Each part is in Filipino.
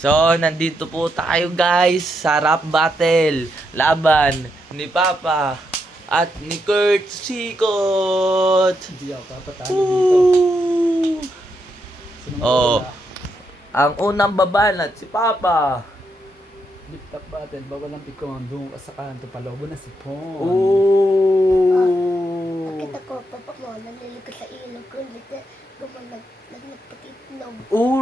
So, nandito po tayo guys sa rap battle. Laban ni Papa at ni Kurt Sikot. Hindi ako papatalo dito. Woo! Sinong Oh. wala? Ang unang babanat si Papa. Lip top battle, bawal ang pikon. Doon ka sa kanto, palobo na si Pon. Ooh. Nakita ko, papa mo, naliliko sa ilog ko, gumanag pati itlog.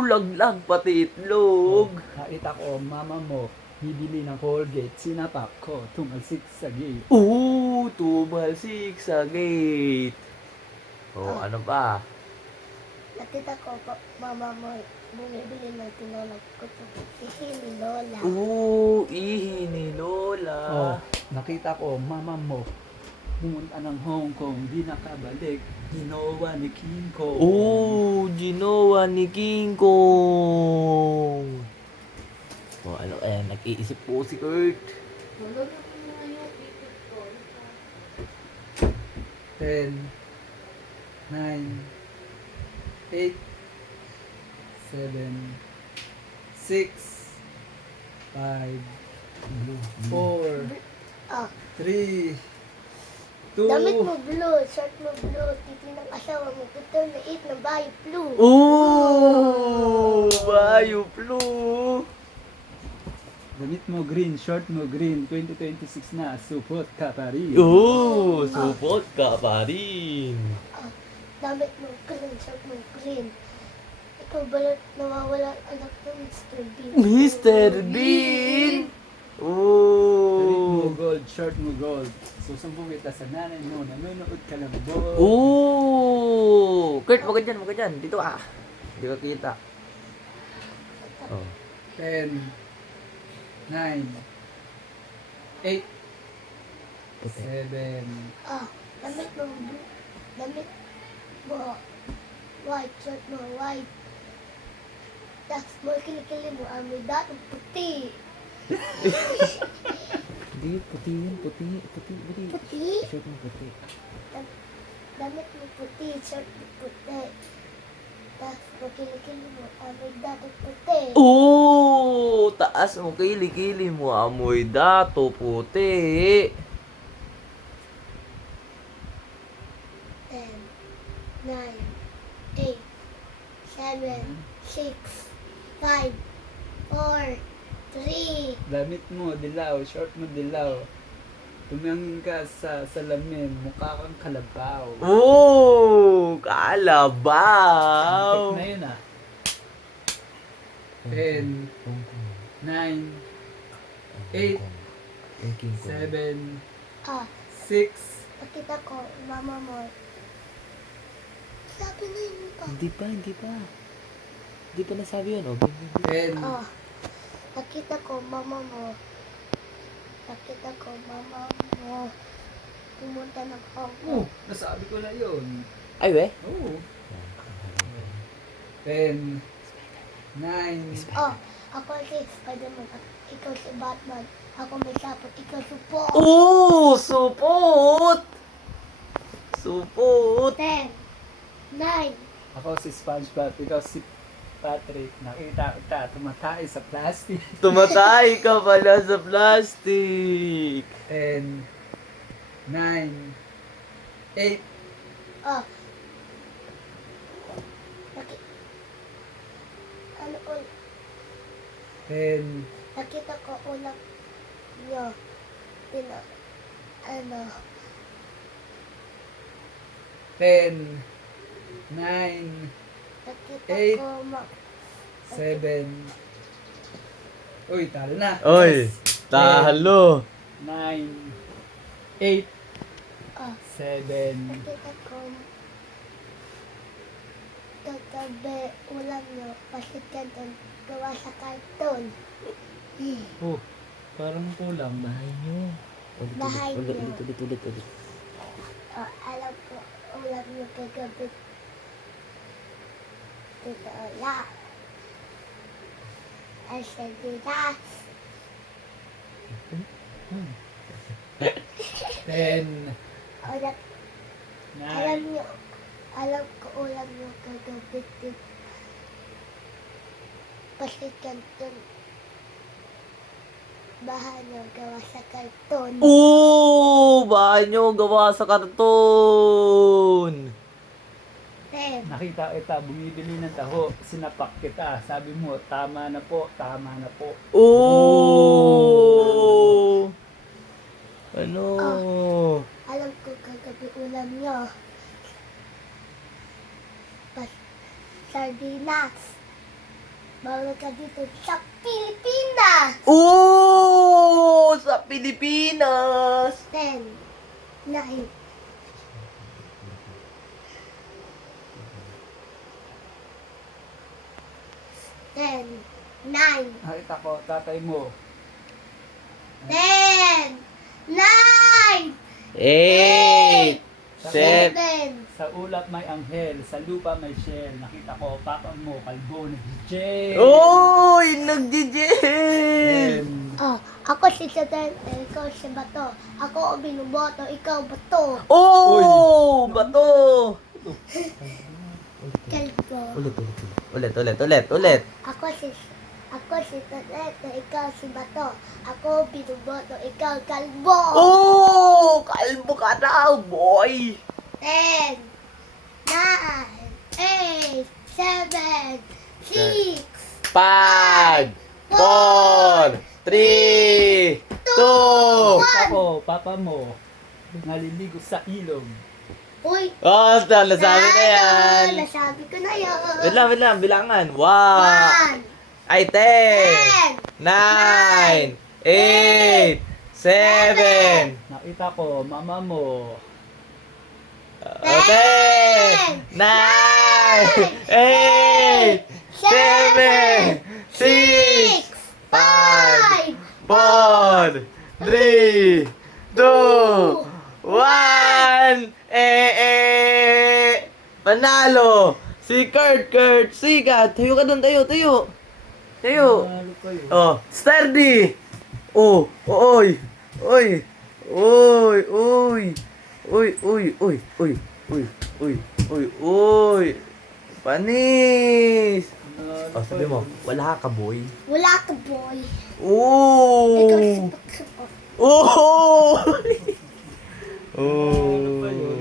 Laglag pati itlog. Nakita ko, mama mo, bibili ng Colgate, sinapak ko, tumalsik sa gate. Tumalsik sa gate. Ano pa? Nakita ko, mama mo, bumibili ng tinulog ko, ihi ni Lola. Ihi ni Lola. Nakita ko, mama mo, pumunta ng Hong Kong, di nakabalik, ginawa ni King Kong. Ginawa ni King Kong. Ano kaya nag-iisip po si Kurt? 10, 9, 8, 7, 6, 5, 4, Ah, 3, 2, damit mo blue, shirt mo blue, titi ng asawa mo, ito na eat ng bayo blue. Bayo Blue. Damit mo green, short mo green, 2026 na, support ka pa rin. Support ka pa rin. Damit mo green, shirt mo green. Ikaw ba nawawala ang anak ng Mr. Bean? Mr. Bean. Damit mo gold, short mo gold. Susumbong kita sa nanay mo, nanonood ka lang ball. Kurt, wag ka dyan. Dito ka. Hindi ka kita. 10, 9, 8, 7, Damit mo blue, damit mo white, shirt mo white. Tapos mo kilikili mo, may datong puti. Hindi, puti yun. Puti. Puti? Shirt mo puti. Damit mo puti, shirt mo puti. Tapos mo kilikili mo, may datong puti. Taas mo kilikili mo, amoy dato puti. 10, 9, 8, 7, 6, 5, 4, 3. damit mo dilaw, short mo dilaw. Tumingin ka sa salamin, mukha kang kalabaw. Kalabaw. Tek na yun 10, 9, 8, 7, 6, Nakita ko, mama mo. Sabi na yun pa. Hindi pa. Hindi pa nasabi yun. 10, Nakita ko, mama mo. Pumunta ng Hong Kong. nasabi ko na yun. Ay, we? Oo. 10, 9, Ako si Spider-Man. Ikaw si Batman. Ako may sapot. Ikaw supo. Support. 10, 9. ako si SpongeBob, ikaw si Patrick. Nakita kita, tumatay sa plastic. Tumatay ka pala sa plastic. 10, 9, 8, Oh. Ano ko? 10, Nakita ko ulang nyo. Ano? 10, 9, Nakita 8. ko 7. Uy, talo na. Oy, talo. 9, 8, Ah. 7. Nakita ko kagabi ulam nyo. Pasit ka doon. Gawa sa karton. Oh, parang kulang. Bahay nyo. Bahay nyo. Ulit. Alam ko ulam nyo kagabi. Tito Ola. Argentinas. 10, Alam 9, nyo. Alam ko ulam nyo kagabi. pasikanton. Bahay niyo gawa sa karton. Bahay nyo gawa sa karton. 10. Nakita kita, bumibili ng taho, sinapak kita. Sabi mo, tama na po, tama na po. Ano? Alam ko kagabi ulam niyo. Sardinas. Bawal ka dito sa Pilipinas. Sa Pilipinas. 10. 9. Ten, 9, Nakita ko, tatay mo. 10, 9, 8, 7. 7. Sa ulap may anghel, sa lupa may shell. Nakita ko, papa mo, kalbo na DJ. Nag-DJ! Oh, ako si Sadente, ikaw si Bato. Ako ang binuboto, ikaw Bato. Bato! Kalbo. Ulit. Ako si Sadente, ikaw si Bato. Ako ang binuboto, ikaw Kalbo. Kalbo ka daw, boy! 10, 9, 8, 7, 6, 5, 4, 3, 2, Nakita ko, papa mo, naliligo sa ilog. Uy, nasabi na yan. nasabi ko na yun. Wait lang, bilangan. 1, 1, ay 10, 9, 8, 7, Nakita ko, mama mo, 10, 9, 8, 7, 6, 5, 4, 3, 2, 1. Panalo! Si Kurt, sigat. Tayo ka doon, tayo. mahalo kayo. Sturdy! Oy! Panis! Sabi mo, wala ka, boy. wala ka boy. Ikaw Oh! sipak-sipak. Oh! Mahalo kayo.